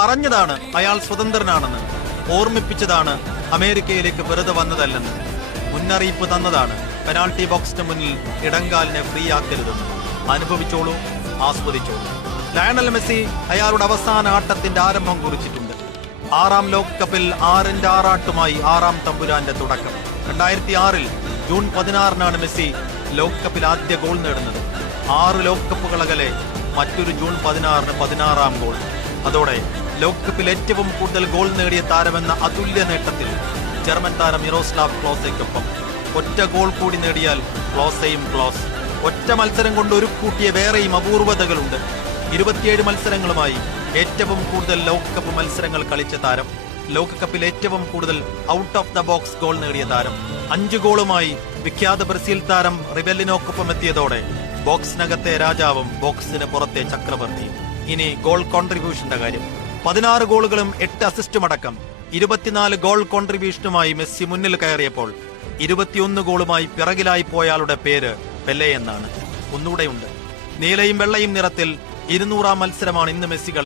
പറഞ്ഞതാണ് അയാൾ സ്വതന്ത്രനാണെന്ന്, ഓർമ്മിപ്പിച്ചതാണ് അമേരിക്കയിലേക്ക് വെറുതെ വന്നതല്ലെന്ന്, മുന്നറിയിപ്പ് തന്നതാണ് പെനാൾട്ടി ബോക്സിന് മുന്നിൽ ഇടങ്കാലിനെ ഫ്രീ ആക്കരുതെന്ന്. അനുഭവിച്ചോളൂ, ആസ്വദിച്ചോളൂ. ലയണൽ മെസ്സി അയാളുടെ അവസാന ആട്ടത്തിന്റെ ആരംഭം കുറിച്ചിട്ടുണ്ട്. 6ാം ലോകകപ്പിൽ 6ന്റെ ആറാട്ടുമായി 6ാം തമ്പുരാന്റെ തുടക്കം. 2006 ജൂൺ 16 മെസ്സി ലോകകപ്പിൽ ആദ്യ ഗോൾ നേടുന്നത്. 6 ലോകകപ്പുകളകലെ മറ്റൊരു ജൂൺ 16 16ാം ഗോൾ. അതോടെ ലോകകപ്പിൽ ഏറ്റവും കൂടുതൽ ഗോൾ നേടിയ താരമെന്ന അതുല്യ നേട്ടത്തിൽ ജർമ്മൻ താരം മിറോസ്ലാവ് ക്ലോസയ്ക്കൊപ്പം ഒറ്റ ഗോൾ കൂടി നേടിയാൽ ക്ലോസയും ക്ലോസ്. ഒറ്റ മത്സരം കൊണ്ട് ഒരു കൂട്ടിയ വേറെയും അപൂർവതകളുണ്ട്. 27 മത്സരങ്ങളുമായി ഏറ്റവും കൂടുതൽ ലോകകപ്പ് മത്സരങ്ങൾ കളിച്ച താരം, ലോകകപ്പിൽ ഏറ്റവും കൂടുതൽ out of the box goal നേടിയ താരം, 5 ഗോളുമായി വിഖ്യാത ബ്രസീൽ താരം റിവെല്ലിനോക്കൊപ്പം എത്തിയതോടെ ബോക്സിനകത്തെ രാജാവും ബോക്സിന് പുറത്തെ ചക്രവർത്തിയും. ഇനി ഗോൾ കോൺട്രിബ്യൂഷന്റെ കാര്യം. 16 ഗോളുകളും 8 അസിസ്റ്റും അടക്കം 24 ഗോൾ കോൺട്രിബ്യൂഷനുമായി മെസ്സി മുന്നിൽ കയറിയപ്പോൾ 21 ഗോളുമായി പിറകിലായി പോയാളുടെ പേര് പെലെ എന്നാണ്. ഒന്നുകൂടെയുണ്ട്. നീലയും വെള്ളയും നിറത്തിൽ 200ാം മത്സരമാണ് ഇന്ന് മെസ്സി